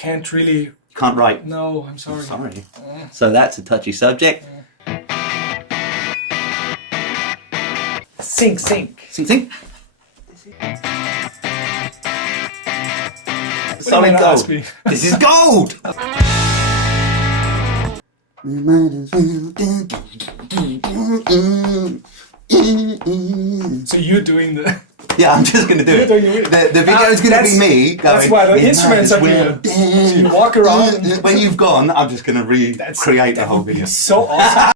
can't really... You can't write? No, I'm sorry. Sorry. So that's a touchy subject. Sing. Sing. Solid gold. This is gold! So you're doing the... Yeah, I'm just going to do it. The video is going to be me going... That's why the instruments are here. So you walk around. When you've gone, I'm just going to recreate the whole video. So awesome.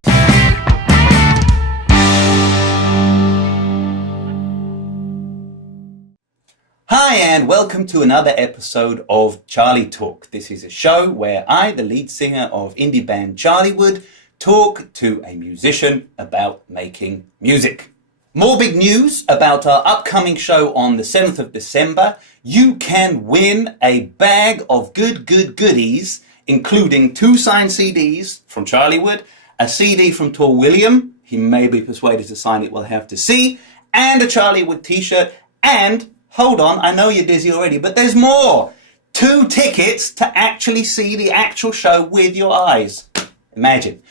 Hi and welcome to another episode of Charlytalk. This is a show where I, the lead singer of indie band Charlywood, talk to a musician about making music. More big news about our upcoming show on the 7th of December. You can win a bag of good goodies, including 2 signed CDs from Charlywood, a CD from Tor William, he may be persuaded to sign it, we'll have to see, and a Charlywood t-shirt, and, hold on, I know you're dizzy already, but there's more! 2 tickets to actually see the actual show with your eyes. Imagine.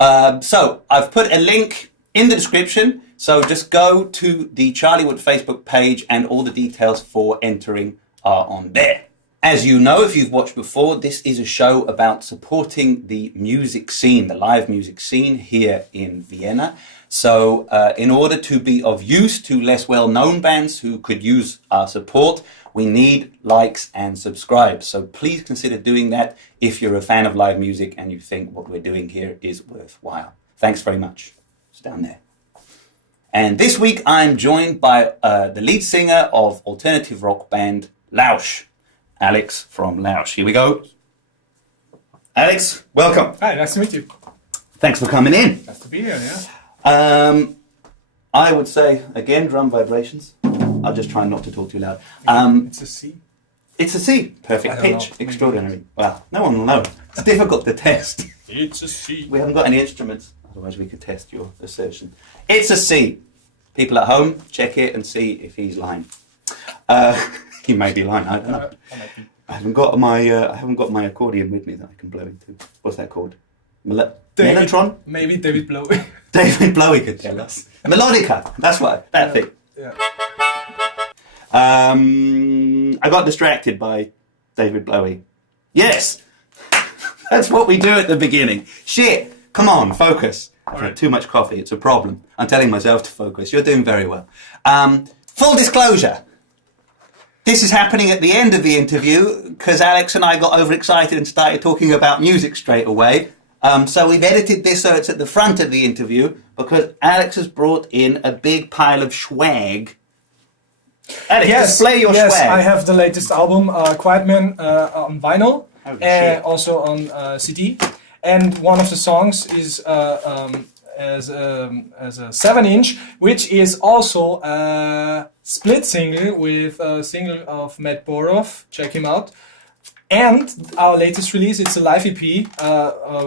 So, I've put a link in the description, so just go to the Charlywood Facebook page and all the details for entering are on there. As you know, if you've watched before, this is a show about supporting the music scene, the live music scene here in Vienna. So in order to be of use to less well-known bands who could use our support, we need likes and subscribes. So please consider doing that if you're a fan of live music and you think what we're doing here is worthwhile. Thanks very much. It's down there. And this week I'm joined by the lead singer of alternative rock band Lausch, Alex from Lausch. Here we go. Alex, welcome. Hi, nice to meet you. Thanks for coming in. Nice to be here, yeah. I would say, again, drum vibrations. I'll just try not to talk too loud. It's a C. It's a C. Perfect pitch. Extraordinary. Well, no one will know. It's difficult to test. It's a C. We haven't got any instruments. Otherwise we could test your assertion. It's a C. People at home, check it and see if he's lying. He may be lying. I don't know. I haven't got my accordion with me that I can blow into. What's that called? Mellotron? Maybe David Bowie. David Bowie could tell us. Melodica. That's what. That thing. Yeah. I got distracted by David Bowie. Yes. That's what we do at the beginning. Shit. Come on, focus. I've had too much coffee. It's a problem. I'm telling myself to focus. You're doing very well. Full disclosure. This is happening at the end of the interview because Alex and I got overexcited and started talking about music straight away. So we've edited this so it's at the front of the interview because Alex has brought in a big pile of swag. Alex, display your swag. Yes, I have the latest album, Quiet Man, on vinyl and also on CD. And one of the songs is as a 7-inch, which is also a split single with a single of Matt Boroff. Check him out. And our latest release, it's a live EP.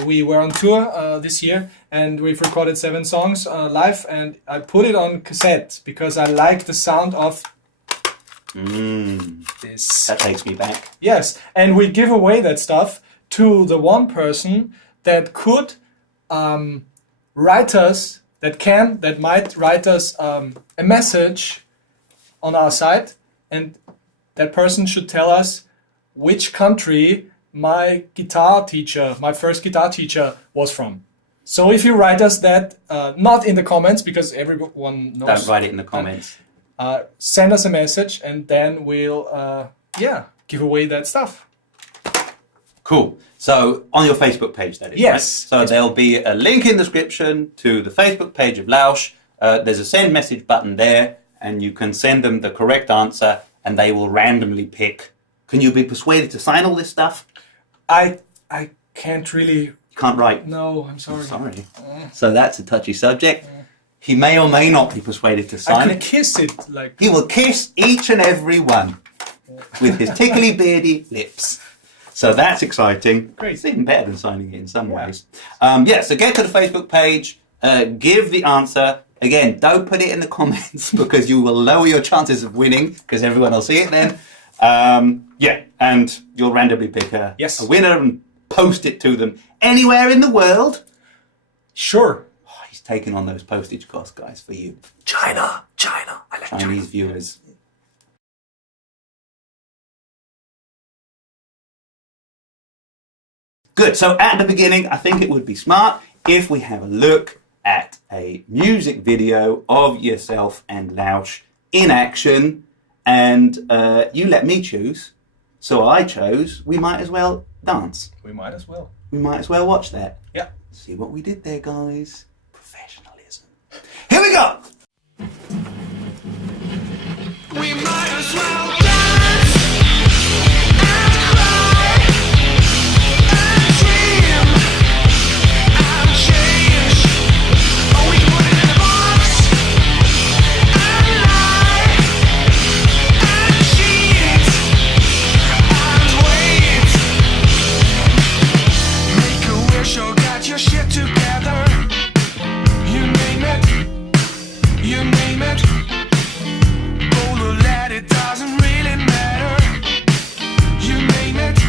We were on tour this year and we've recorded 7 songs live, and I put it on cassette because I like the sound of this. That takes me back. Yes, and we give away that stuff to the one person that could write us, that might write us a message on our site, and that person should tell us which country my first guitar teacher was from. So if you write us that, not in the comments because everyone knows. Don't write it in the comments. Send us a message and then we'll, give away that stuff. Cool. So on your Facebook page, that is, yes. Right? So there'll be a link in the description to the Facebook page of Lausch. There's a send message button there, and you can send them the correct answer, and they will randomly pick. Can you be persuaded to sign all this stuff? I can't really. You can't write. No, I'm sorry. Sorry. So that's a touchy subject. He may or may not be persuaded to sign. I could kiss it like. He will kiss each and every one with his tickly beardy lips. So that's exciting. Great. It's even better than signing it in some ways. So get to the Facebook page, give the answer. Again, don't put it in the comments because you will lower your chances of winning because everyone will see it then. Yeah, and you'll randomly pick a Yes. winner and post it to them anywhere in the world. Sure. Oh, he's taking on those postage costs, guys, for you. China. I like Chinese viewers. Good. So at the beginning, I think it would be smart if we have a look at a music video of yourself and Lausch in action, and you let me choose. So I chose, we might as well dance. We might as well. We might as well watch that. Yeah. See what we did there, guys. Professionalism. Here we go! We might as well dance and cry and dream and change. Or we can put it in a box and lie and cheat and wait. Make a wish or get your shit together. You name it. You name it. It doesn't really matter. You name it.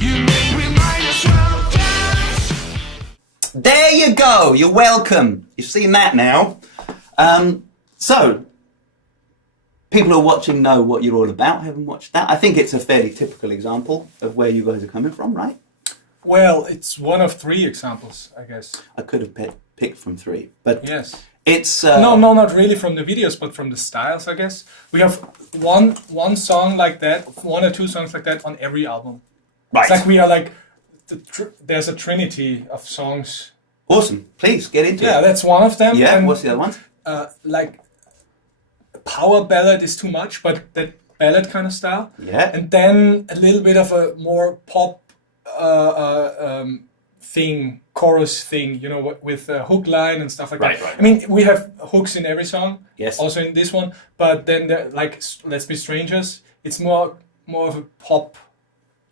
You name we might as well dance. There you go. You're welcome. You've seen that now. So, people who are watching know what you're all about, haven't watched that. I think it's a fairly typical example of where you guys are coming from, right? Well, it's one of 3 examples, I guess. I could have picked from 3, but Yes. it's... No, not really from the videos, but from the styles, I guess. We have one song like that, 1 or 2 songs like that on every album. Right. It's like we are like, there's a trinity of songs. Awesome. Please, get into Yeah, it. that's one of them. Yeah, And, what's the other one? like, power ballad is too much, but that ballad kind of style. Yeah. And then a little bit of a more pop thing, chorus thing, you know, with hook line and stuff like that. Right. I mean, we have hooks in every song, Yes. also in this one, but then like Let's Be Strangers, it's more of a pop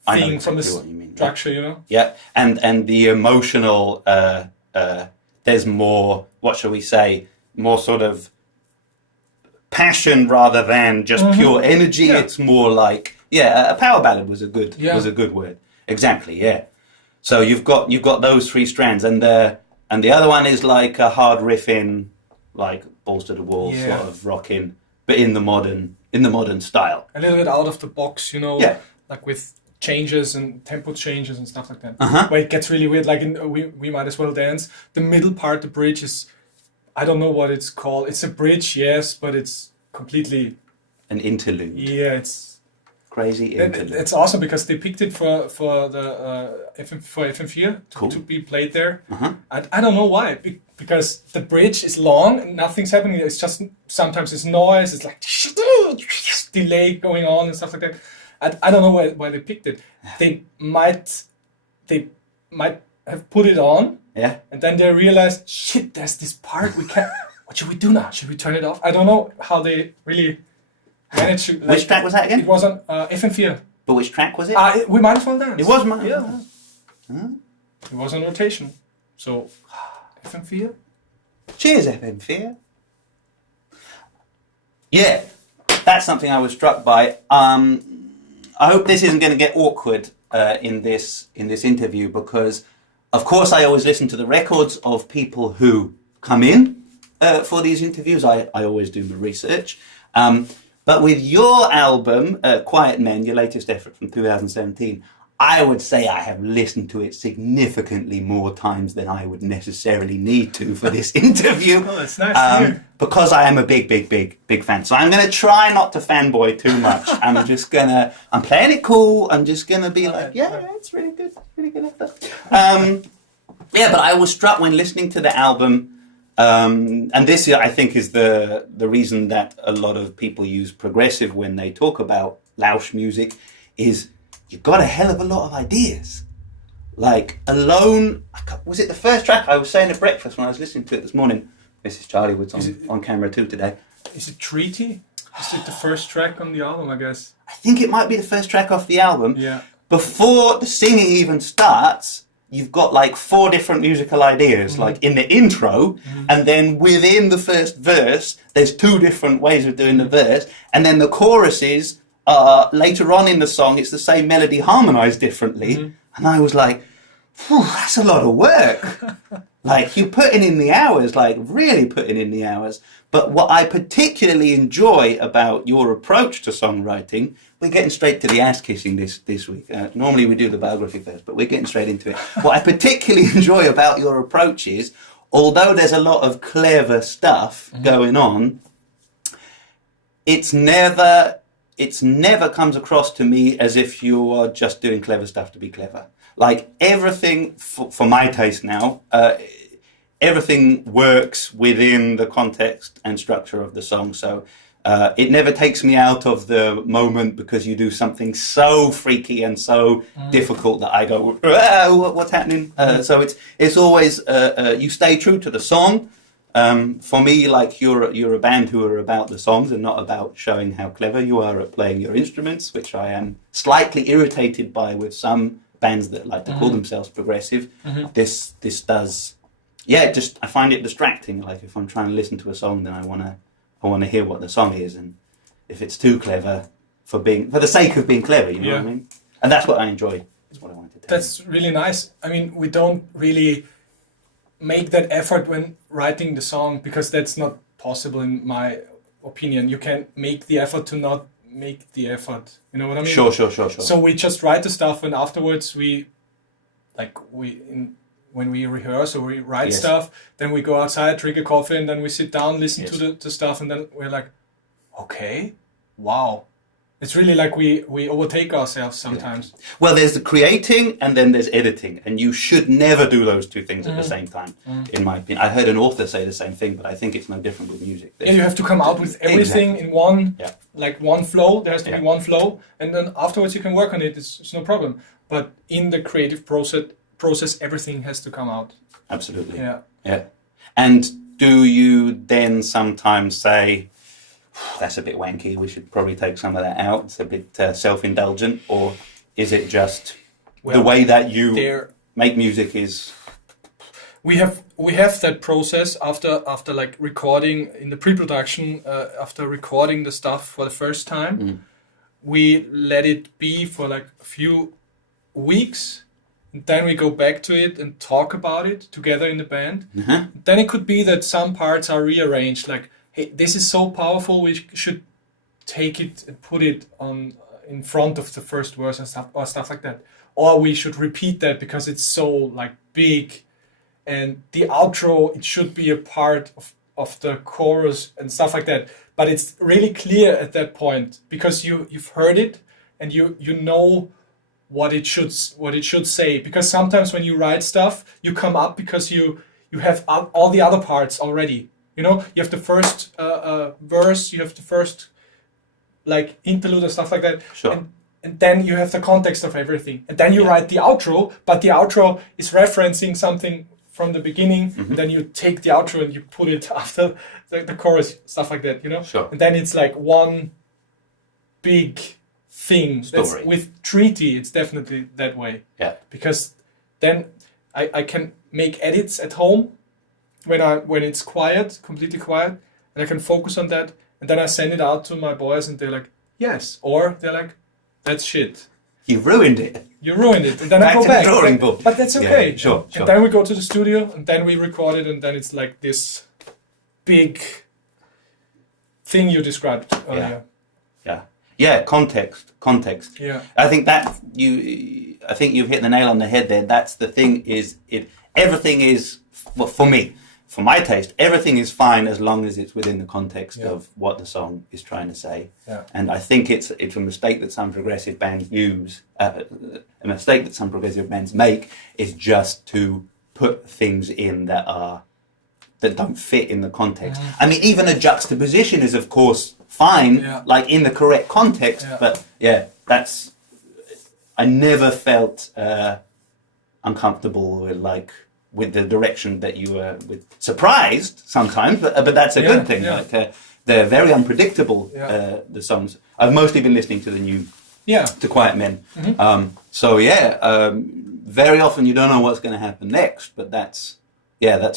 I know thing from the exactly what you mean, yeah. structure, you know? Yeah, and the emotional, there's more, what shall we say, more sort of passion rather than just pure energy. Yeah. It's more like, a power ballad was a good word. Exactly, yeah. So you've got those 3 strands, and the other one is like a hard riffing, like balls to the wall Yeah. sort of rocking, but in the modern style. A little bit out of the box, you know? Yeah. Like with changes and tempo changes and stuff like that. Uh-huh. Where it gets really weird, like in we Might As Well Dance, the middle part, the bridge is, I don't know what it's called. It's a bridge, yes, but it's completely, An interlude. yeah, it's Crazy interlude. it's awesome because they picked it for the FM4 Cool. to be played there. Uh-huh. I don't know why, because the bridge is long and nothing's happening. It's just sometimes it's noise. It's like delay going on and stuff like that. I don't know why they picked it. They might have put it on, Yeah. and then they realized, shit, there's this part we can't. What should we do now? Should we turn it off? I don't know how they really managed to. Which track was that again? It was on FM4. But which track was it? We Might As Well Dance. It was mine. Yeah. It was on rotation. So, FM4. Cheers, FM4. Yeah, that's something I was struck by. I hope this isn't going to get awkward in this interview, because, of course, I always listen to the records of people who come in for these interviews. I always do my research. But with your album, Quiet Men, your latest effort from 2017, I would say I have listened to it significantly more times than I would necessarily need to for this interview. Oh, that's nice to hear. Because I am a big fan. So I'm going to try not to fanboy too much. I'm playing it cool. I'm just going to be like, yeah, it's really good. Really good effort. Yeah, but I was struck when listening to the album. And this, I think, is the reason that a lot of people use progressive when they talk about Lausch music, is you've got a hell of a lot of ideas. Like, Alone, was it the first track? I was saying at breakfast when I was listening to it this morning. This is Charlywood's on camera too today. Is it Treaty? Is it the first track on the album, I guess? I think it might be the first track off the album. Yeah. Before the singing even starts, you've got like 4 different musical ideas, like in the intro, and then within the first verse, there's 2 different ways of doing the verse, and then the choruses later on in the song, it's the same melody harmonized differently. And I was like, "Phew, that's a lot of work." Like, you're putting in the hours, like really putting in the hours. But what I particularly enjoy about your approach to songwriting, we're getting straight to the ass kissing this week. Normally we do the biography first, but we're getting straight into it. What I particularly enjoy about your approach is, although there's a lot of clever stuff going on, it's never comes across to me as if you are just doing clever stuff to be clever. Like, everything, for my taste now, everything works within the context and structure of the song. So it never takes me out of the moment because you do something so freaky and so difficult that I go, what's happening? So it's always, you stay true to the song. For me, like, you're a band who are about the songs and not about showing how clever you are at playing your instruments, which I am slightly irritated by with some bands that like to call themselves progressive. This does, I find it distracting. Like, if I'm trying to listen to a song, then I want to hear what the song is, and if it's too clever for the sake of being clever, you know what I mean? And that's what I enjoy. Is what I wanted to tell you. That's really nice. I mean, we don't really make that effort when writing the song, because that's not possible in my opinion. You can't make the effort to not make the effort. You know what I mean? Sure. So we just write the stuff, and afterwards when we rehearse or we write stuff, then we go outside, drink a coffee, and then we sit down, listen to the stuff, and then we're like, okay, wow. It's really like we overtake ourselves sometimes. Yeah. Well, there's the creating and then there's editing, and you should never do those two things at the same time, in my opinion. I heard an author say the same thing, but I think it's no different with music. You have to come out with everything in one, one flow. There has to be one flow, and then afterwards you can work on it. It's no problem. But in the creative process, everything has to come out. Absolutely. Yeah. And do you then sometimes say, that's a bit wanky, we should probably take some of that out, it's a bit self-indulgent, or is it just the way that you make music is... We have that process after like recording in the pre-production, after recording the stuff for the first time, we let it be for like a few weeks, and then we go back to it and talk about it together in the band. Then it could be that some parts are rearranged, like, hey, this is so powerful, we should take it and put it on in front of the first verse and stuff like that. Or we should repeat that because it's so like big, and the outro, it should be a part of the chorus and stuff like that. But it's really clear at that point because you've heard it and you know what it should say. Because sometimes when you write stuff, you come up because you have all the other parts already. You know, you have the first verse, you have the first like interlude and stuff like that. Sure. And then you have the context of everything. And then you write the outro, but the outro is referencing something from the beginning. And then you take the outro and you put it after the chorus, stuff like that, you know? Sure. And then it's like one big thing. Story. With Treaty, it's definitely that way. Yeah. Because then I can make edits at home when it's quiet, completely quiet, and I can focus on that, and then I send it out to my boys, and they're like, yes, or they're like, that's shit. You ruined it. You ruined it, and then I go to back. the drawing board. But that's okay. Yeah, sure. And then we go to the studio, and then we record it, and then it's like this big thing you described earlier. Yeah, context. Yeah. I think you've hit the nail on the head there. That's the thing, everything is, well, for me, for my taste, everything is fine as long as it's within the context of what the song is trying to say. Yeah. And I think it's a mistake that some progressive bands make is just to put things in that don't fit in the context. I mean, even a juxtaposition is of course fine, like in the correct context, but I never felt uncomfortable with the direction that you were surprised sometimes, but that's a good thing. Like they're very unpredictable. The songs. I've mostly been listening to the new to Quiet Men. Very often you don't know what's going to happen next, but that's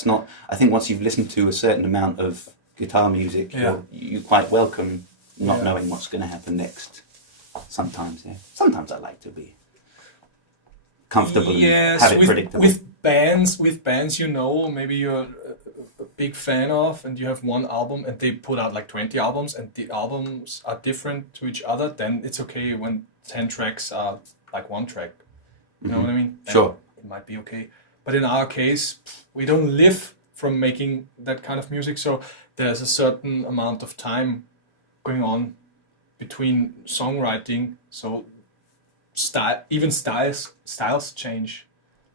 not. I think once you've listened to a certain amount of guitar music, you quite welcome not knowing what's going to happen next. Sometimes, yeah. Sometimes I like to be comfortable Yes, and have it predictable. with bands, maybe you're a big fan of, and you have one album, and they put out like 20 albums, and the albums are different to each other. Then it's okay when 10 tracks are like one track. You know what I mean? Then Sure. it might be okay. But in our case, we don't live from making that kind of music, so there's a certain amount of time going on between songwriting. So styles change.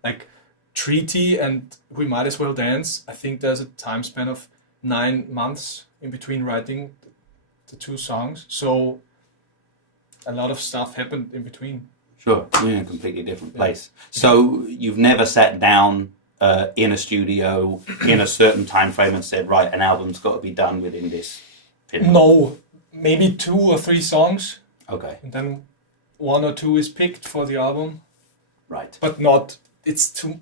Like Treaty and We Might As Well Dance, I think there's a time span of 9 months in between writing the two songs. So a lot of stuff happened in between. Sure, you're in a completely different place. So you've never sat down in a studio in a certain time frame and said, right, an album's got to be done within this period? No, maybe 2 or 3 songs, Okay, and then 1 or 2 is picked for the album, right. but not. It's too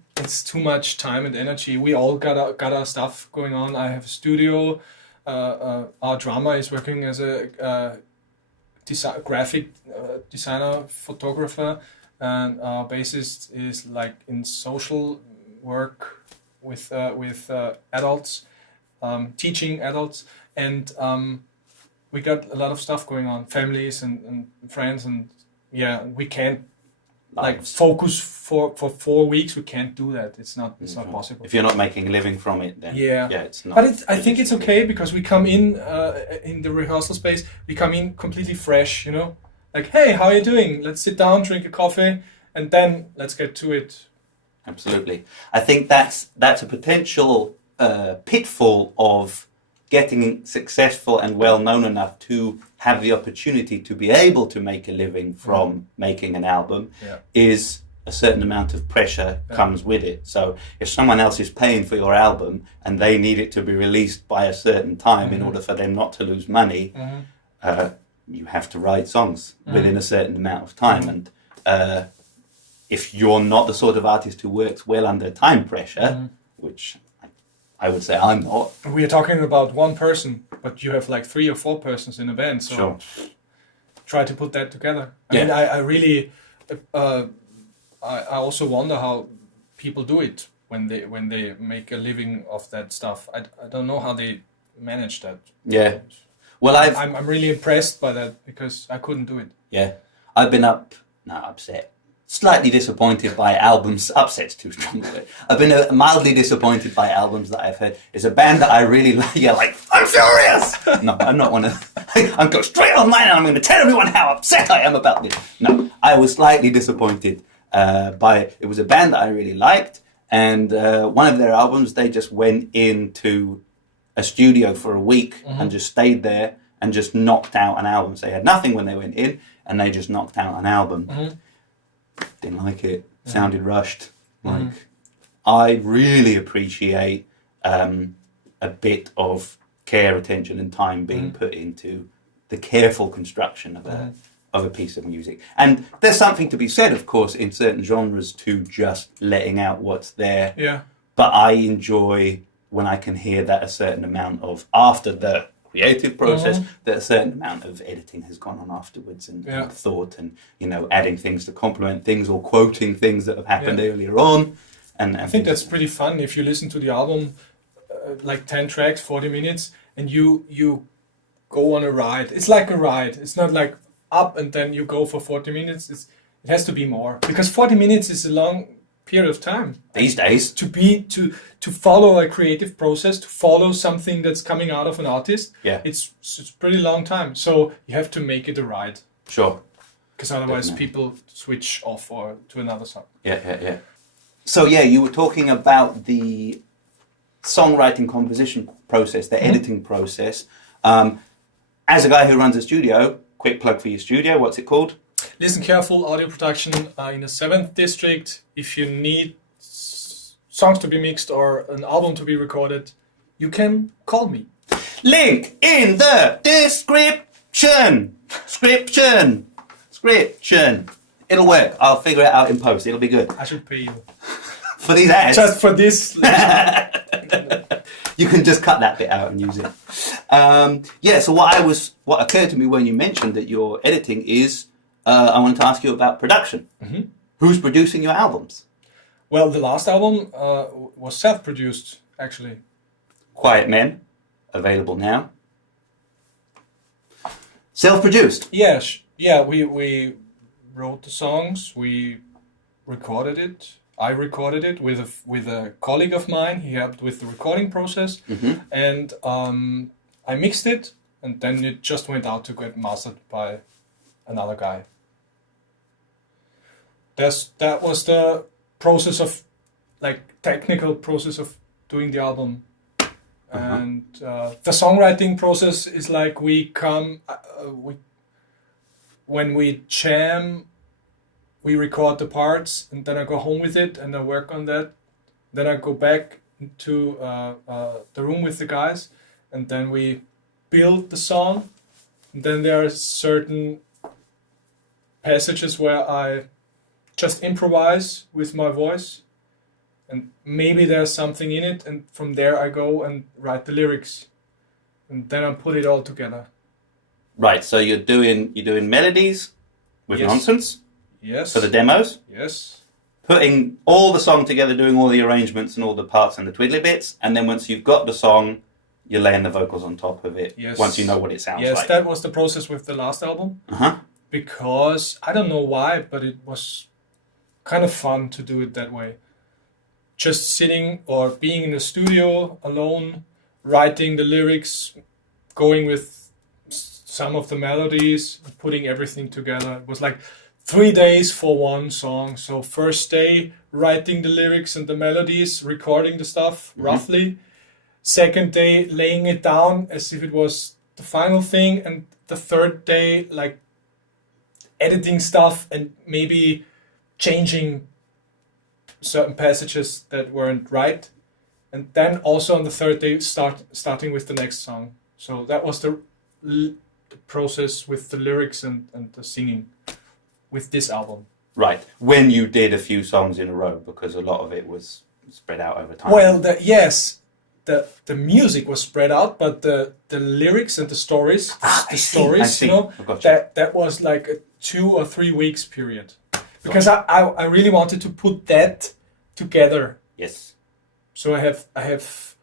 much time and energy. We all got our stuff going on. I have a studio. Our drummer is working as a graphic designer, photographer, and our bassist is like in social work with adults, teaching adults, and we got a lot of stuff going on, families and friends, and we can't like focus for 4 weeks. We can't do that. It's not possible. If you're not making a living from it, then it's not. But I think it's okay because we come in the rehearsal space. We come in completely fresh, like, hey, how are you doing? Let's sit down, drink a coffee, and then let's get to it. Absolutely. I think that's a potential pitfall of getting successful and well known enough to have the opportunity to be able to make a living from making an album is a certain amount of pressure comes with it. So if someone else is paying for your album and they need it to be released by a certain time in order for them not to lose money, you have to write songs within a certain amount of time. And if you're not the sort of artist who works well under time pressure, which I would say I'm not. We are talking about one person, but you have like 3 or 4 persons in a band, so try to put that together. I mean, I really, I also wonder how people do it when they make a living of that stuff. I don't know how they manage that. Yeah. Well, I'm really impressed by that because I couldn't do it. Yeah. I've been upset. Slightly disappointed by albums. Upset's too strong. I've been mildly disappointed by albums that I've heard. It's a band that I really like. Yeah, like, I'm furious! No, I'm not one of... I'm going straight online and I'm going to tell everyone how upset I am about this. No, I was slightly disappointed by... It was a band that I really liked, and one of their albums, they just went into a studio for a week and just stayed there and just knocked out an album. So they had nothing when they went in, and they just knocked out an album. Didn't like it. Sounded rushed. Like, I really appreciate a bit of care, attention, and time being put into the careful construction of a piece of music. And there's something to be said, of course, in certain genres to just letting out what's there. Yeah. But I enjoy when I can hear that a certain amount of, after the creative process, that a certain amount of editing has gone on afterwards, and thought, and adding things to complement things or quoting things that have happened earlier on. And I think that's pretty fun if you listen to the album, like 10 tracks, 40 minutes, and you go on a ride. It's like a ride. It's not like up and then you go for 40 minutes. It has to be more, because 40 minutes is a long period of time these days to follow a creative process, to follow something that's coming out of an artist. It's pretty long time, so you have to make it a ride, because otherwise people switch off or to another song. So you were talking about the songwriting composition process, the editing process. As a guy who runs a studio, quick plug for your studio, what's it called? Listen Careful Audio Production in the 7th District. If you need songs to be mixed or an album to be recorded, you can call me. Link in the description. Description. It'll work. I'll figure it out in post. It'll be good. I should pay you. For these ads? Just for this. You can just cut that bit out and use it. So what occurred to me when you mentioned that your editing is I wanted to ask you about production. Who's producing your albums? Well, the last album was self-produced, actually. Quiet Men, available now. Self-produced? Yes, yeah, we wrote the songs, we recorded it. I recorded it with a colleague of mine. He helped with the recording process, and I mixed it, and then it just went out to get mastered by another guy. That was the process of, like, technical process of doing the album. And the songwriting process is like when we jam, we record the parts, and then I go home with it and I work on that. Then I go back into the room with the guys, and then we build the song. And then there are certain passages where I just improvise with my voice, and maybe there's something in it, and from there I go and write the lyrics, and then I put it all together. Right, so you're doing melodies with nonsense? Yes. For the demos? Yes. Putting all the song together, doing all the arrangements and all the parts and the twiddly bits, and then once you've got the song, you're laying the vocals on top of it. Yes. Once you know what it sounds like. Yes, that was the process with the last album. Because I don't know why, but it was kind of fun to do it that way. Just sitting or being in the studio alone, writing the lyrics, going with some of the melodies, putting everything together. It was like 3 days for one song. So first day, writing the lyrics and the melodies, recording the stuff roughly. Second day, laying it down as if it was the final thing. And the third day, like, editing stuff and maybe changing certain passages that weren't right. And then also on the third day, starting with the next song. So that was the process with the lyrics and the singing with this album. Right, when you did a few songs in a row, because a lot of it was spread out over time. Well, the music was spread out, but the lyrics and the stories, I see. you know, Gotcha. that was like a 2 or 3 weeks period. Because I really wanted to put that together. Yes. So I have.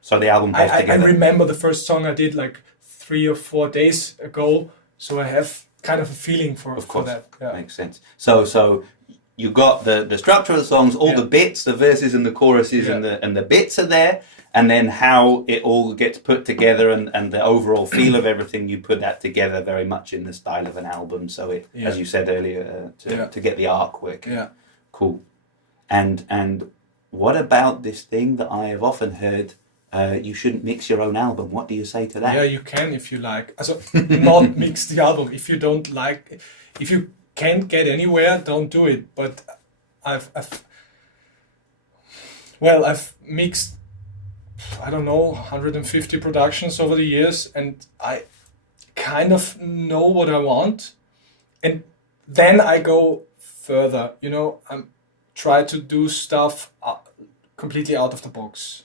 So the album goes I together. remember the first song I did like 3 or 4 days ago. So I have kind of a feeling for that. Yeah. Makes sense. So you got the structure of the songs, all the bits, the verses and the choruses and the bits are there, and then how it all gets put together and the overall feel of everything, you put that together very much in the style of an album. So it, as you said earlier, to get the arc working. Yeah. Cool. And what about this thing that I have often heard? You shouldn't mix your own album. What do you say to that? Yeah, you can if you like. Also, not mix the album. If you don't like, if you can't get anywhere, don't do it. But I've mixed, I don't know, 150 productions over the years, and I kind of know what I want. And then I go further. You know, I try to do stuff completely out of the box.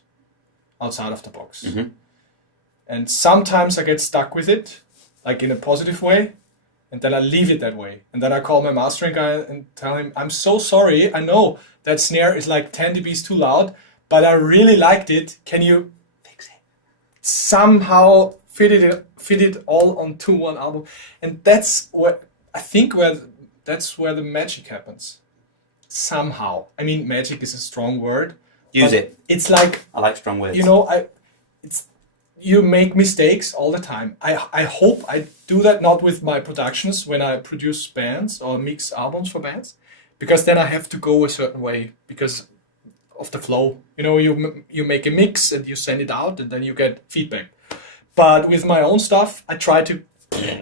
Outside of the box. And sometimes I get stuck with it, like in a positive way, and then I leave it that way. And then I call my mastering guy and tell him, I'm so sorry, I know that snare is like 10 dBs too loud, but I really liked it. Can you fix it? Somehow fit it all onto one album. And that's where I think that's where the magic happens. Somehow. I mean, magic is a strong word. Use it. It's like, I like strong words. you know, you make mistakes all the time. I hope I do that not with my productions when I produce bands or mix albums for bands, because then I have to go a certain way because of the flow. You know, you make a mix and you send it out and then you get feedback. But with my own stuff, I try to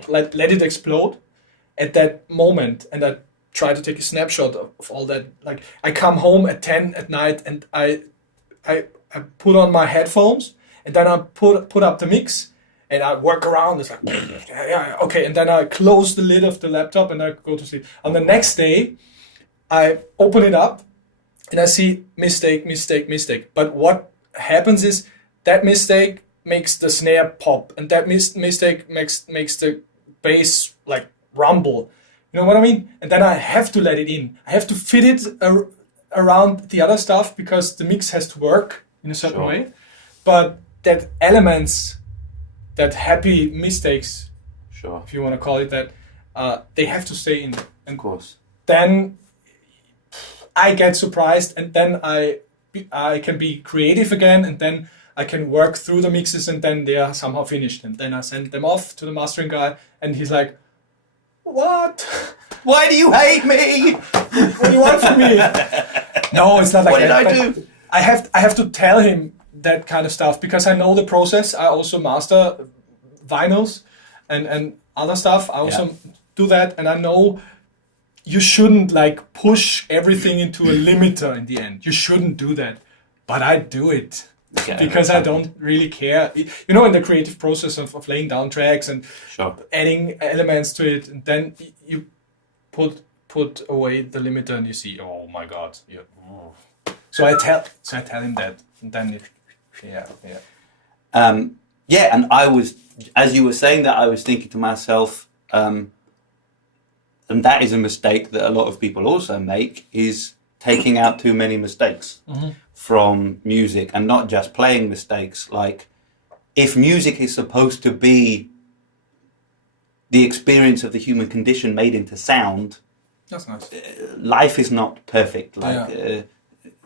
let it explode at that moment, and I try to take a snapshot of all that. Like, I come home at 10 at night and I put on my headphones, and then I put up the mix and I work around. It's like, yeah, okay. And then I close the lid of the laptop and I go to sleep. On the next day, I open it up and I see mistake. But what happens is that mistake makes the snare pop, and that mistake makes the bass like rumble. You know what I mean? And then I have to let it in. I have to fit it around the other stuff because the mix has to work in a certain way. But that elements, that happy mistakes, if you want to call it that, they have to stay in. And of course. Then I get surprised, and then I can be creative again, and then I can work through the mixes, and then they are somehow finished. And then I send them off to the mastering guy, and he's like, "What? Why do you hate me? What do you want from me?" No, it's not like that. What did I do? I have to tell him that kind of stuff because I know the process. I also master vinyls and other stuff. I also do that, and I know you shouldn't like push everything into a limiter in the end. You shouldn't do that, but I do it. Because I don't really care. You know, in the creative process of laying down tracks and adding elements to it, and then you put away the limiter and you see, oh my God. So I tell him that, and then and I was, as you were saying that, I was thinking to myself, and that is a mistake that a lot of people also make, is taking out too many mistakes from music, and not just playing mistakes. Like, if music is supposed to be the experience of the human condition made into sound, that's nice. Life is not perfect.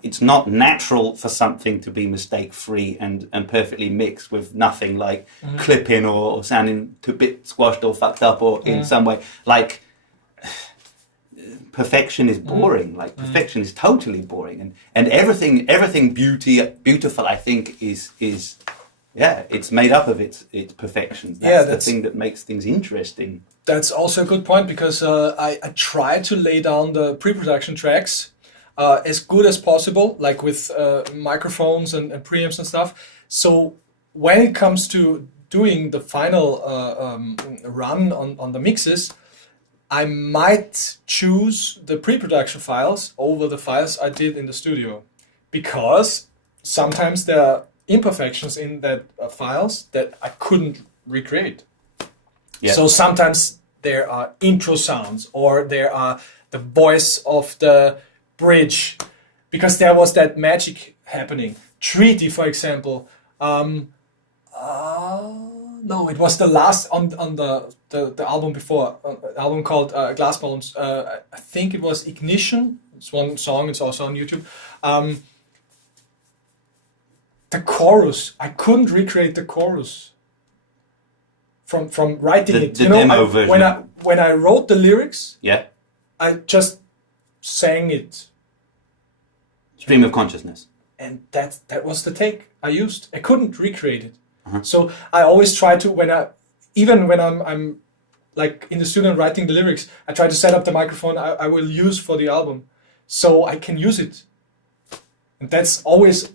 It's not natural for something to be mistake-free and perfectly mixed with nothing like clipping or sounding a bit squashed or fucked up or in some way. Like, perfection is boring. Like, perfection is totally boring, and everything beautiful, I think, is it's made up of its perfections. That's the thing that makes things interesting. That's also a good point, because I try to lay down the pre-production tracks as good as possible, like with microphones and preamps and stuff. So when it comes to doing the final run on the mixes, I might choose the pre-production files over the files I did in the studio, because sometimes there are imperfections in that files that I couldn't recreate. Yeah. So sometimes there are intro sounds, or there are the voice of the bridge, because there was that magic happening. Treaty, for example. No, it was the last on the album before, album called Glass Bones. I think it was Ignition. It's one song. It's also on YouTube. The chorus, I couldn't recreate the chorus from writing it. The demo version. When I wrote the lyrics, I just sang it. Stream of consciousness. And that was the take I used. I couldn't recreate it. So I always try to, when I'm like in the studio writing the lyrics, I try to set up the microphone I will use for the album, so I can use it. And that's always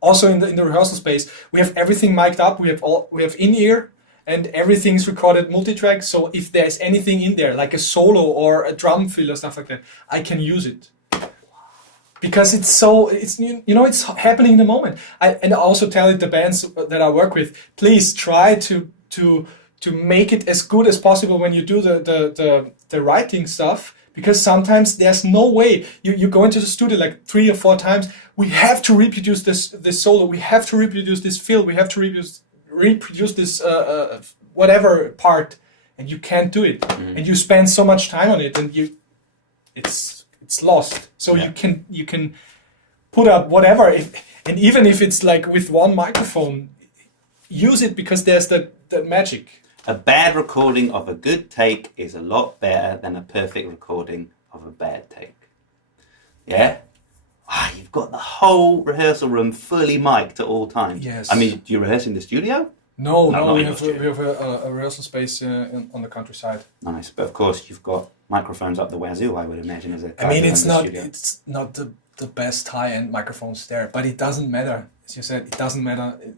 also in the rehearsal space. We have everything mic'd up. We have in-ear, and everything's recorded multi-track. So if there's anything in there, like a solo or a drum fill or stuff like that, I can use it. Because it's happening in the moment. I also tell the bands that I work with, please try to make it as good as possible when you do the writing stuff, because sometimes there's no way. You go into the studio like 3 or 4 times. We have to reproduce this solo. We have to reproduce this fill. We have to reproduce this whatever part, and you can't do it. And you spend so much time on it, and it's lost. So you can put up whatever, and even if it's like with one microphone, use it, because there's that magic. A bad recording of a good take is a lot better than a perfect recording of a bad take. Yeah? You've got the whole rehearsal room fully mic'd at all times. Yes. I mean, do you rehearse in the studio? No, we have a rehearsal space on the countryside. Nice, but of course you've got microphones up the wazoo, I would imagine, as a it's not the best high-end microphones there, but it doesn't matter. As you said, it doesn't matter. It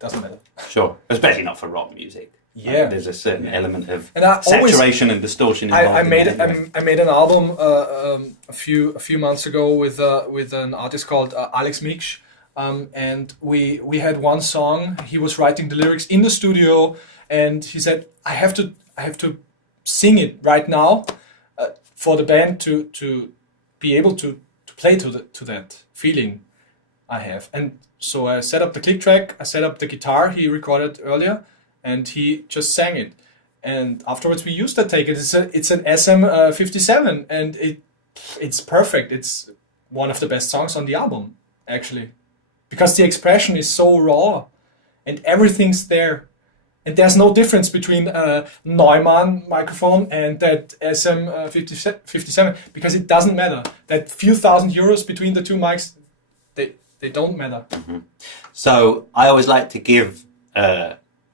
doesn't matter. Sure, especially not for rock music. Yeah, there's a certain element of saturation and distortion involved. I made an album a few months ago with an artist called Alex Miksch. And we had one song. He was writing the lyrics in the studio, and he said, I have to sing it right now, for the band to be able to play to that feeling I have. And so I set up the click track, I set up the guitar he recorded earlier, and he just sang it. And afterwards we used that take. It's an SM57, and it's perfect. It's one of the best songs on the album, actually, because the expression is so raw, and everything's there. And there's no difference between a Neumann microphone and that SM57, because it doesn't matter. That few €1,000 between the two mics, they don't matter. Mm-hmm. So I always like to give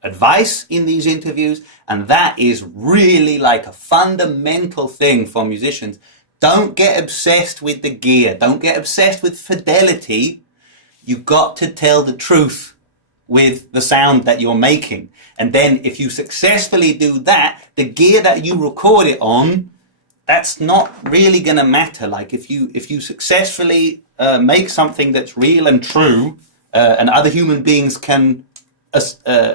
advice in these interviews, and that is really like a fundamental thing for musicians. Don't get obsessed with the gear. Don't get obsessed with fidelity. You got to tell the truth with the sound that you're making. And then if you successfully do that, the gear that you record it on, that's not really going to matter. Like if you successfully make something that's real and true, and other human beings can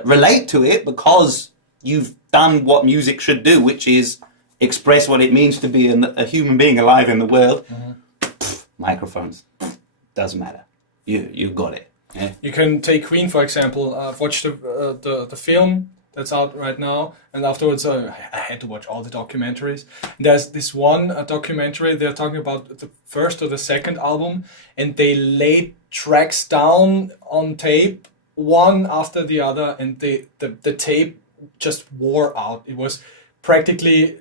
relate to it because you've done what music should do, which is express what it means to be a human being alive in the world. Microphones, doesn't matter. You got it. Yeah. You can take Queen, for example. I've watched the film that's out right now, and afterwards I had to watch all the documentaries. There's this one documentary, they're talking about the first or the second album, and they laid tracks down on tape, one after the other, and the tape just wore out. It was practically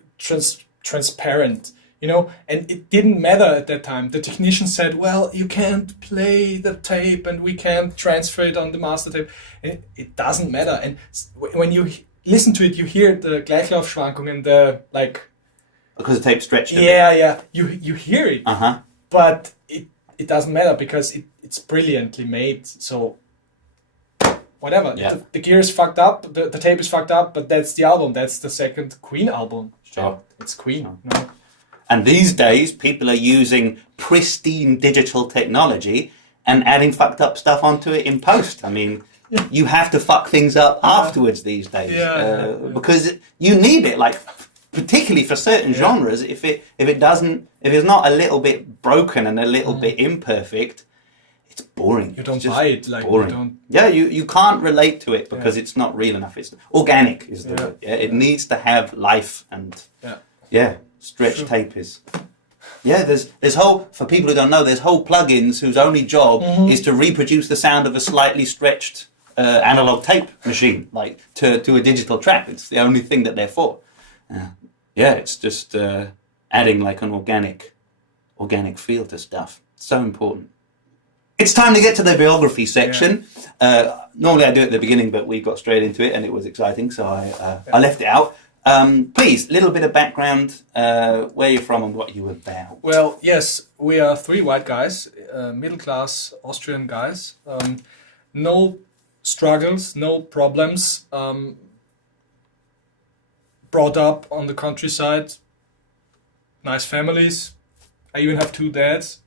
transparent, you know, and it didn't matter at that time. The technician said, well, you can't play the tape and we can't transfer it on the master tape. And it doesn't matter. And when you listen to it, you hear the Gleichlaufschwankungen, the like... Because the tape's stretched. Yeah. You hear it. Uh-huh. But it doesn't matter because it's brilliantly made. So whatever. Yeah. The gear is fucked up, the tape is fucked up, but that's the album. That's the second Queen album. Sure. It's Queen. Sure. No? And these days, people are using pristine digital technology and adding fucked up stuff onto it in post. I mean, you have to fuck things up afterwards these days, because you need it. Like, particularly for certain genres, if it's not a little bit broken and a little bit imperfect, it's boring. You don't buy it. Like boring. You don't. Yeah, you can't relate to it because it's not real enough. It's organic is the word. Yeah, it needs to have life and stretch tape is. Yeah, there's whole, for people who don't know, there's whole plugins whose only job is to reproduce the sound of a slightly stretched analog tape machine, like to a digital track. It's the only thing that they're for. It's just adding like an organic feel to stuff. It's so important. It's time to get to the biography section. Normally I do it at the beginning, but we got straight into it and it was exciting, so I left it out. Please, a little bit of background, where you're from and what you're about. Well, yes, we are three white guys, middle-class Austrian guys. No struggles, no problems. Brought up on the countryside, nice families. I even have two dads.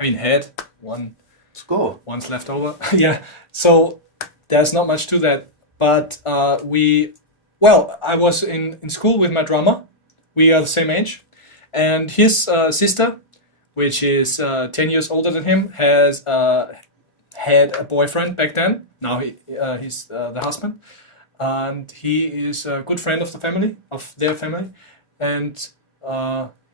I mean, had one. Score. One's left over. Yeah, so there's not much to that. But I was in school with my drummer. We are the same age. And his sister, which is 10 years older than him, has had a boyfriend back then. Now he's the husband. And he is a good friend of their family. And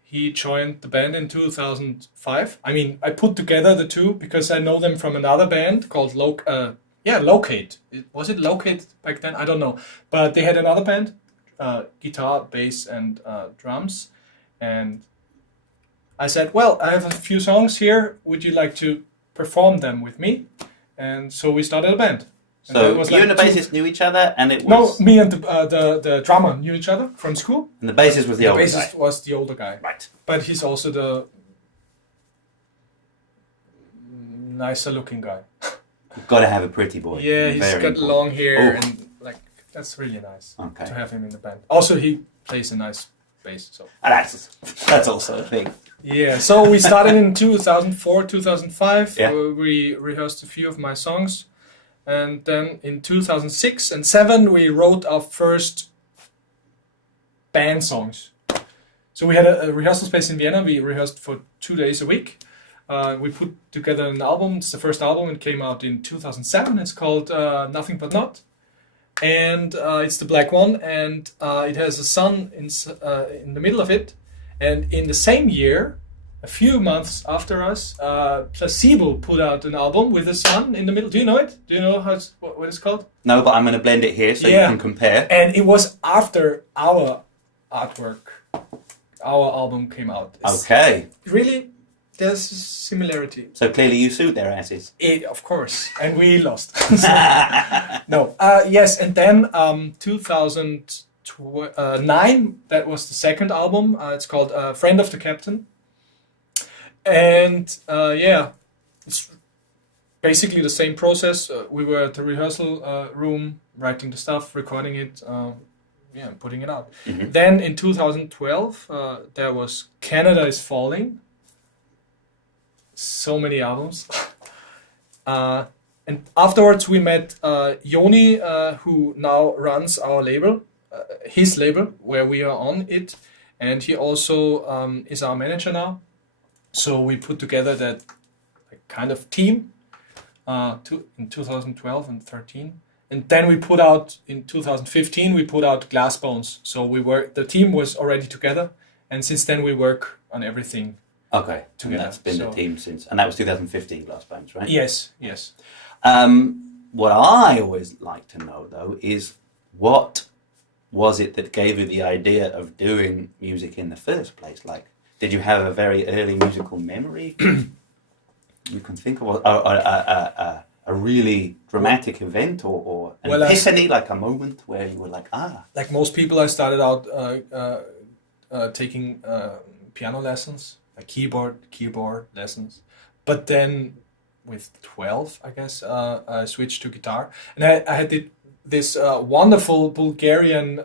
he joined the band in 2005. I mean, I put together the two because I know them from another band called Locate. Was it Locate back then? I don't know. But they had another band, guitar, bass, and drums. And I said, well, I have a few songs here. Would you like to perform them with me? And so we started a band. So you and the bassist knew each other, and it was... No, me and the drummer knew each other from school. And the bassist was the older guy. The bassist was the older guy. Right. But he's also the nicer looking guy. You've got to have a pretty boy. Yeah, he's got important. long hair and like that's really nice to have him in the band. Also, he plays a nice bass. So that's also a thing. Yeah, so we started in 2004, 2005. Yeah. We rehearsed a few of my songs. And then in 2006 and 2007, we wrote our first band songs. So we had a rehearsal space in Vienna. We rehearsed for 2 days a week. We put together an album. It's the first album. It came out in 2007. It's called Nothing But Not. And it's the black one. And it has a sun in the middle of it. And in the same year, a few months after us, Placebo put out an album with a sun in the middle. Do you know it? Do you know what it's called? No, but I'm going to blend it here so you can compare. And it was after our artwork, our album came out. Okay. Really, there's a similarity. So clearly you sued their asses. Of course. And we lost. No. Yes, and then 2009, that was the second album. It's called Friend of the Captain. And it's basically the same process. We were at the rehearsal room, writing the stuff, recording it, putting it out. Mm-hmm. Then in 2012, there was Canada is Falling. So many albums. And afterwards we met Joni, who now runs our label, his label, where we are on it. And he also is our manager now. So we put together that kind of team in 2012 and 13. And then we put out, in 2015, we put out Glass Bones. So the team was already together. And since then we work on everything. Okay, together. And that's been the team since. And that was 2015, Glass Bones, right? Yes. What I always like to know, though, is what was it that gave you the idea of doing music in the first place? Like, did you have a very early musical memory? You can think of a really dramatic event or an epiphany, like a moment where you were like, Like most people, I started out taking piano lessons, like keyboard lessons. But then with 12, I guess, I switched to guitar. And I had this wonderful Bulgarian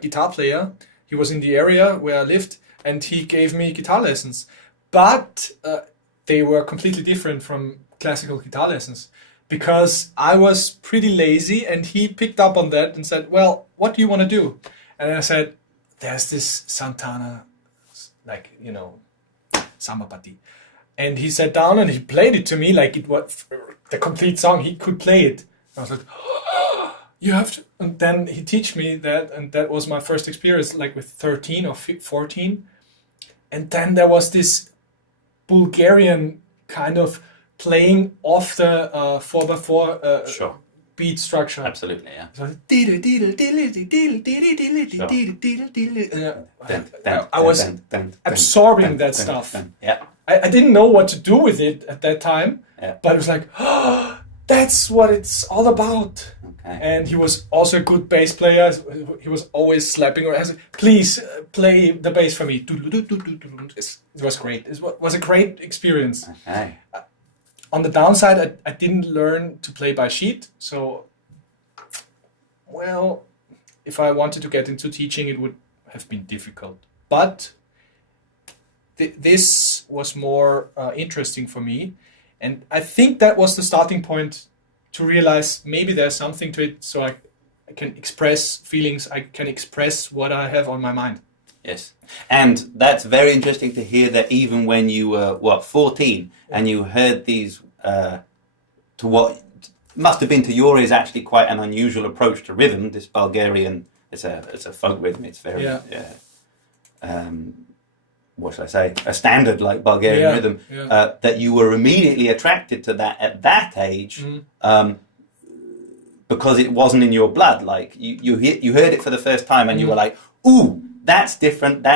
guitar player. He was in the area where I lived. And he gave me guitar lessons, but they were completely different from classical guitar lessons because I was pretty lazy, and he picked up on that and said, well, what do you want to do? And I said, there's this Santana, Samba Pati. And he sat down and he played it to me like it was the complete song. He could play it. I was like, you have to. And then he taught me that, and that was my first experience, like with 13 or 14. And then there was this Bulgarian kind of playing off the 4x4 sure. beat structure. Absolutely, yeah. So, I was absorbing that stuff. Yeah. I didn't know what to do with it at that time, but it was like, that's what it's all about. Okay. And he was also a good bass player. He was always slapping around. I said, please play the bass for me. It was great. It was a great experience. Okay. On the downside, I didn't learn to play by sheet. So, well, if I wanted to get into teaching, it would have been difficult. But this was more interesting for me. And I think that was the starting point to realize maybe there's something to it, so I can express feelings, I can express what I have on my mind. Yes. And that's very interesting to hear that even when you were, 14, and you heard these, to what must have been to your ears actually quite an unusual approach to rhythm, this Bulgarian, it's a folk rhythm, it's very, what should I say, a standard like Bulgarian rhythm, that you were immediately attracted to that at that age, because it wasn't in your blood. Like you heard it for the first time and you were like, ooh, that's different.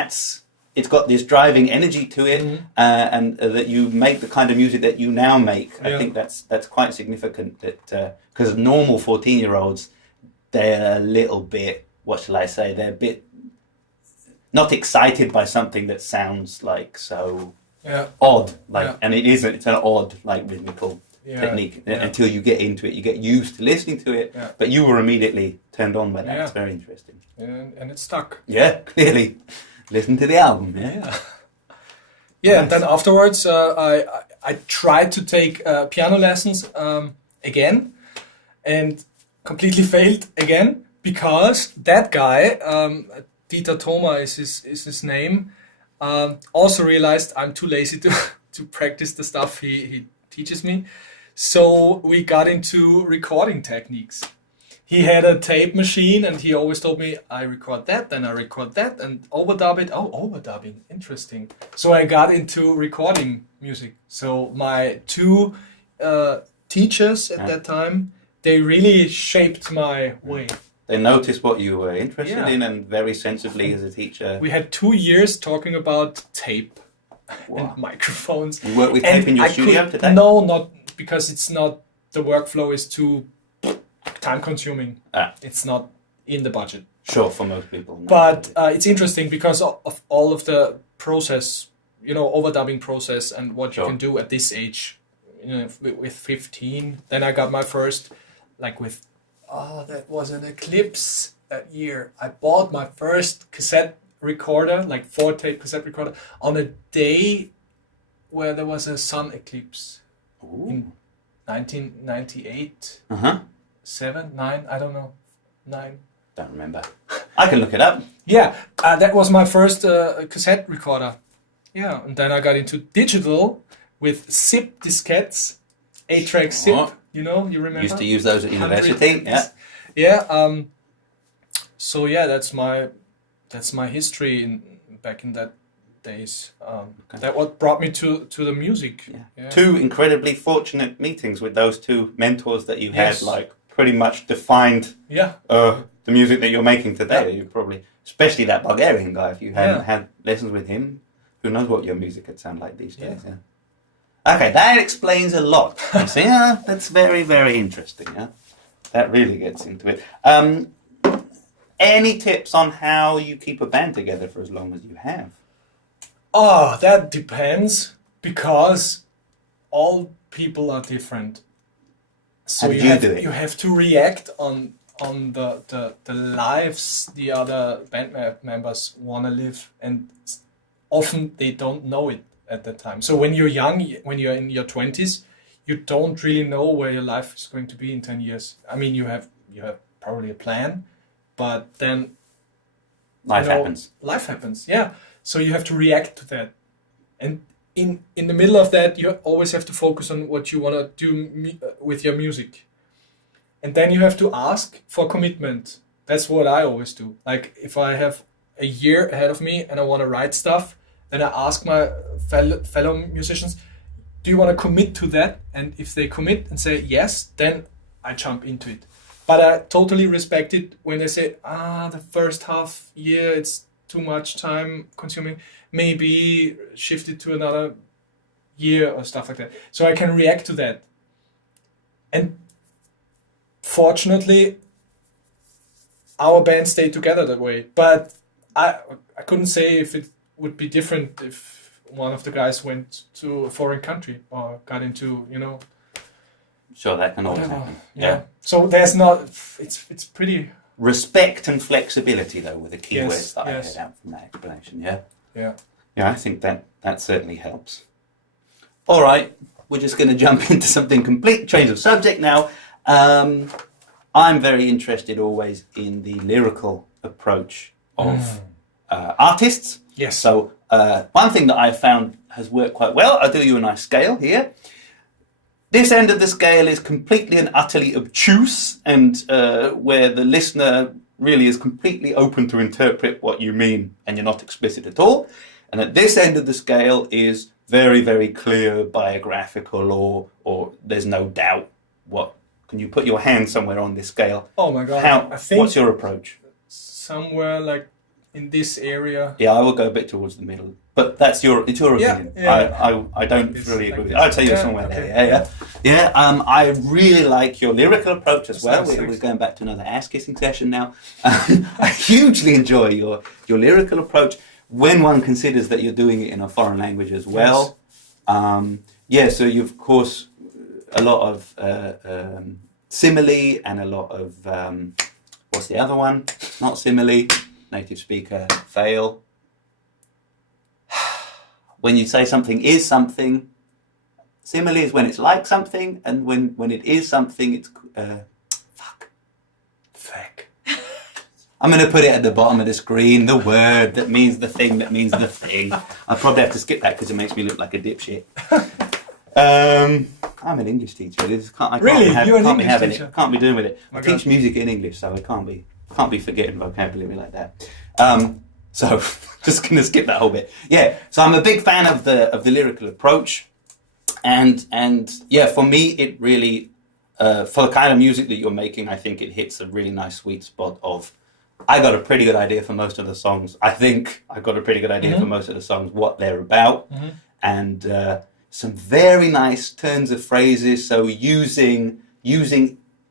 It's got this driving energy to it, and that you make the kind of music that you now make. I think that's quite significant. That because normal 14-year-olds, they're a little bit, what shall I say? They're a bit not excited by something that sounds like so odd, and it isn't. It's an odd, rhythmical technique until you get into it. You get used to listening to it, but you were immediately turned on by that. It's very interesting, and it stuck. Yeah, clearly. Listen to the album. Yeah. Nice. And then afterwards, I tried to take piano lessons again, and completely failed again because that guy. Dieter Thoma is his name. Also realized I'm too lazy to practice the stuff he teaches me. So we got into recording techniques. He had a tape machine and he always told me, I record that, then I record that and overdub it. Oh, overdubbing, interesting. So I got into recording music. So my two teachers at that time, they really shaped my way. They noticed what you were interested in, and very sensibly as a teacher. We had 2 years talking about tape and microphones. You work with tape in your studio today? No, not because it's not, the workflow is too time consuming. It's not in the budget. Sure, for most people. No. But it's interesting because of all of the process, overdubbing process and what you can do at this age, with 15. Then I got my first, that was an eclipse that year. I bought my first cassette recorder, 4-tape cassette recorder, on a day where there was a sun eclipse. Ooh. In 1998. 7, 9, I don't know. 9. Don't remember. I can look it up. Yeah, that was my first cassette recorder. Yeah, and then I got into digital with zip diskettes, 8-track zip. You remember? Used to use those at university. Yeah. So yeah, that's my history back in that days. That what brought me to the music. Yeah. 2 incredibly fortunate meetings with those 2 mentors that you had, pretty much defined the music that you're making today. You probably, especially that Bulgarian guy, if you hadn't had lessons with him, who knows what your music would sound like these days. Yeah. Okay, that explains a lot. You see, that's very, very interesting. Yeah, that really gets into it. Any tips on how you keep a band together for as long as you have? Oh, that depends, because all people are different. So you have to react on the lives the other band members want to live, and often they don't know it at that time. So when you're young, when you're in your 20s, you don't really know where your life is going to be in 10 years. I mean, you have probably a plan, but then life happens. Life happens, yeah. So you have to react to that, and in the middle of that, you always have to focus on what you want to do with your music, and then you have to ask for commitment. That's what I always do. If I have a year ahead of me and I want to write stuff, then I ask my fellow musicians, do you want to commit to that? And if they commit and say yes, then I jump into it. But I totally respect it when they say, the first half year, it's too much time consuming, maybe shift it to another year or stuff like that. So I can react to that. And fortunately, our band stayed together that way. But I couldn't say if it would be different if one of the guys went to a foreign country or got into, Sure, that can always happen. Yeah. So there's not, it's pretty... Respect and flexibility, though, were the key words that I heard out from that explanation, yeah? Yeah. Yeah, I think that certainly helps. All right, we're just going to jump into something complete, change of subject now. I'm very interested always in the lyrical approach of artists. Yes. So one thing that I've found has worked quite well, I'll do you a nice scale here. This end of the scale is completely and utterly obtuse, and where the listener really is completely open to interpret what you mean, and you're not explicit at all. And at this end of the scale is very, very clear, biographical, or there's no doubt. What can you put your hand somewhere on this scale? Oh my God! I think what's your approach? Somewhere in this area. Yeah, I will go a bit towards the middle, but it's your opinion. Yeah. I don't really agree with it. I'd say you're somewhere there. Yeah. I really like your lyrical approach as well. We're going back to another ass-kissing session now. I hugely enjoy your lyrical approach when one considers that you're doing it in a foreign language as well. Yes. So you've, of course, a lot of simile and a lot of what's the other one? Not simile. Native speaker, fail. When you say something is something, simile is when it's like something, and when it is something, it's fuck. Fuck. I'm going to put it at the bottom of the screen, the word that means the thing that means the thing. I'll probably have to skip that because it makes me look like a dipshit. I'm an English teacher. Can't be doing with it. I teach music in English, so I can't be forgetting vocabulary like that. So just going to skip that whole bit. Yeah, so I'm a big fan of the lyrical approach. And yeah, for me, it really, for the kind of music that you're making, I think it hits a really nice sweet spot of, I got a pretty good idea for most of the songs. I think I got a pretty good idea for most of the songs, what they're about. And some very nice turns of phrases. So using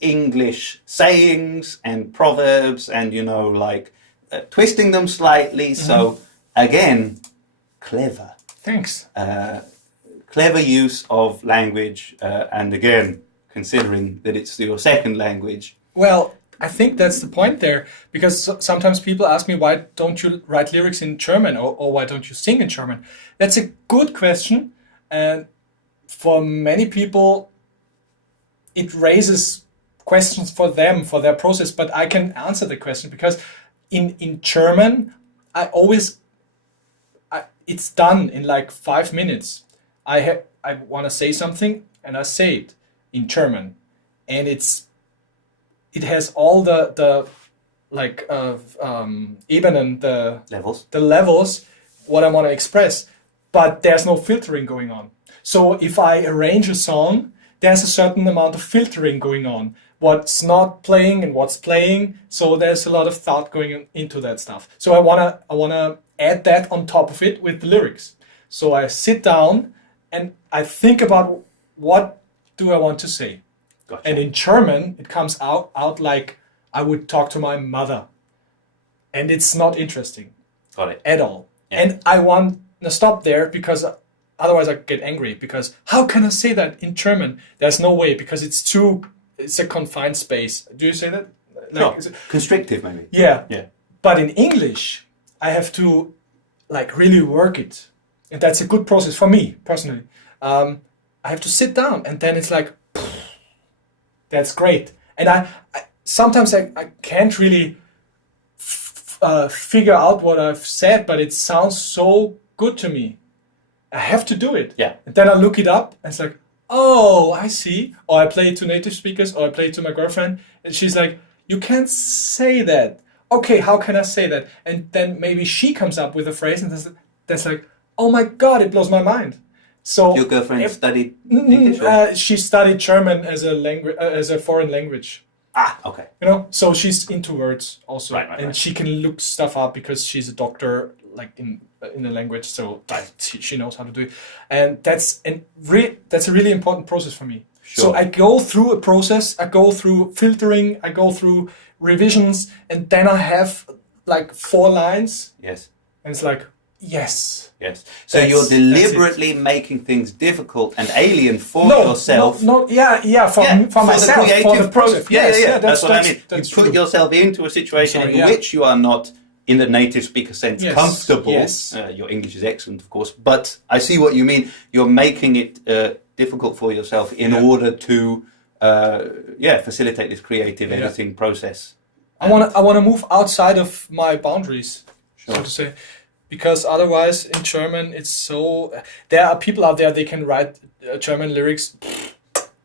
English sayings and proverbs and, twisting them slightly. So again, clever. Thanks. Clever use of language, and again, considering that it's your second language. Well, I think that's the point there, because sometimes people ask me, why don't you write lyrics in German, or why don't you sing in German? That's a good question, and for many people, it raises questions for them, for their process, but I can answer the question, because in German, it's done in like 5 minutes. I want to say something and I say it in German, and it has all the Ebenen, the levels, what I want to express, but there's no filtering going on. So if I arrange a song, there's a certain amount of filtering going on. What's not playing and what's playing. So there's a lot of thought going into that stuff. So I wanna add that on top of it with the lyrics. So I sit down and I think about, what do I want to say? Gotcha. And in German, it comes out like I would talk to my mother. And it's not interesting. Got it. At all. Yeah. And I want to stop there, because otherwise I get angry, because how can I say that in German? There's no way, because it's a confined space. Do you say that? Sure. Constrictive, maybe. Yeah. But in English, I have to really work it. And that's a good process for me, personally. I have to sit down, and then it's like, that's great. And I sometimes I can't really figure out what I've said, but it sounds so good to me. I have to do it. Yeah. And then I look it up, and it's like, oh, I see. Or I play it to native speakers, or I play it to my girlfriend, and she's like, you can't say that. Okay, how can I say that? And then maybe she comes up with a phrase, and that's like, oh my God, it blows my mind. So your girlfriend studied English? She studied German as a language, as a foreign language. Ah, okay. So she's into words also, right. She can look stuff up because she's a doctor, in the language. So she knows how to do it, and that's a really important process for me. Sure. So I go through a process. I go through filtering. I go through revisions, and then I have 4 lines. Yes. And it's like, yes. So you're deliberately making things difficult and alien for yourself. For myself, the creative for the process. Yeah. That's what I mean. You put yourself into a situation in which you are not, in the native speaker sense, comfortable. Yes. Your English is excellent, of course, but I see what you mean. You're making it difficult for yourself in order to facilitate this creative editing process. I want to move outside of my boundaries, so to say. Because otherwise, in German, it's so... There are people out there, they can write German lyrics.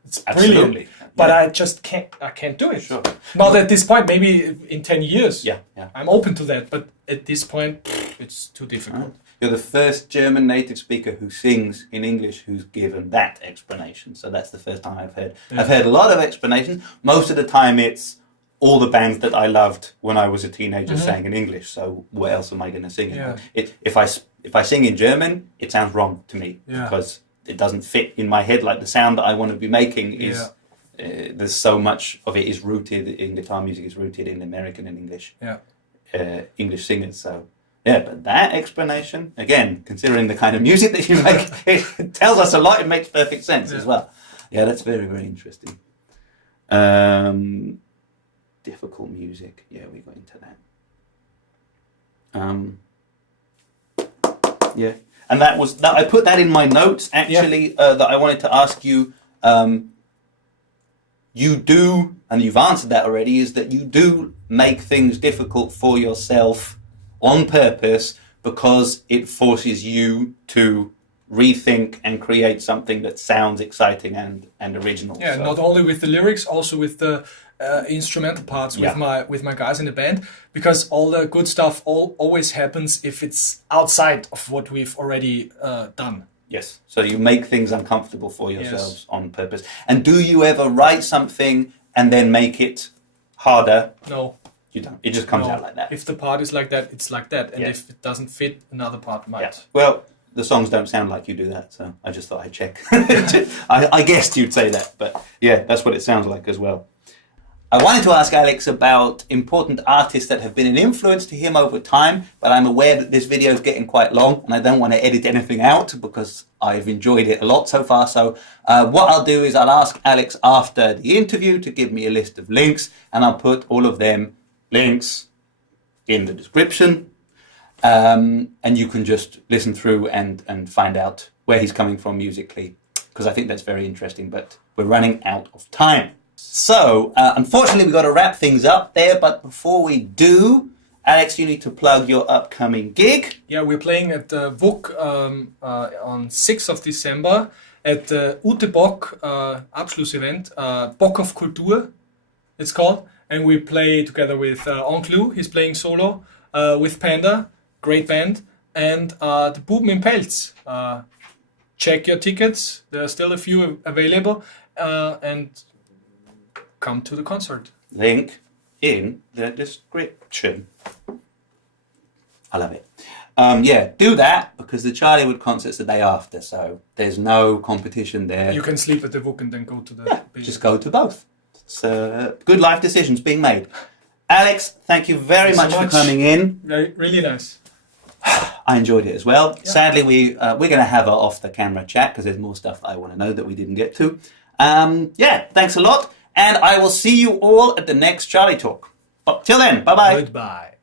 It's brilliant. But I just can't do it. Sure. Not at this point, maybe in 10 years. Yeah. I'm open to that, but at this point, it's too difficult. You're the first German native speaker who sings in English who's given that explanation. So that's the first time I've heard. Yeah. I've heard a lot of explanations. Most of the time, it's all the bands that I loved when I was a teenager sang in English. So what else am I going to sing? Yeah. If I sing in German, it sounds wrong to me because it doesn't fit in my head. Like the sound that I want to be making is there's so much of it is rooted in guitar music, is rooted in American and English English singers. So but that explanation, again, considering the kind of music that you make, it tells us a lot. It makes perfect sense as well. Yeah, that's very, very interesting. Difficult music. Yeah, we got into that. And that was that. I put that in my notes actually. That I wanted to ask you. you do, and you've answered that already, is that you do make things difficult for yourself on purpose because it forces you to rethink and create something that sounds exciting and original. Yeah, So- not only with the lyrics, also with the instrumental parts with my guys in the band, because all the good stuff always happens if it's outside of what we've already done. Yes, so you make things uncomfortable for yourselves on purpose. And do you ever write something and then make it harder? No. You don't. It just comes No. out like that. If the part is like that, it's like that. And Yeah. if it doesn't fit, another part might. Yeah. Well, the songs don't sound like you do that, so I just thought I'd check. I guessed you'd say that, but yeah, that's what it sounds like as well. I wanted to ask Alex about important artists that have been an influence to him over time, but I'm aware that this video is getting quite long and I don't want to edit anything out because I've enjoyed it a lot so far. So what I'll do is I'll ask Alex after the interview to give me a list of links, and I'll put all of them links in the description. And you can just listen through and find out where he's coming from musically, because I think that's very interesting, but we're running out of time. So, unfortunately, we've got to wrap things up there, but before we do, Alex, you need to plug your upcoming gig. Yeah, we're playing at the VUC on 6th of December at the Ute Bock Abschlussevent, Bock of Kultur, it's called. And we play together with Enclou, he's playing solo, with Panda, great band, and the Buben im Pelz. Check your tickets, there are still a few available, and come to the concert. Link in the description. I love it. Yeah, do that, because the Charlywood concert's the day after, so there's no competition there. You can sleep at the VUC and then go to the... Just go to both. It's good life decisions being made. Alex, thank you very much for coming in. Really nice. I enjoyed it as well. Yeah. Sadly, we're going to have an off-the-camera chat because there's more stuff I want to know that we didn't get to. Yeah, thanks a lot. And I will see you all at the next Charly Talk. Till then, bye-bye. Goodbye.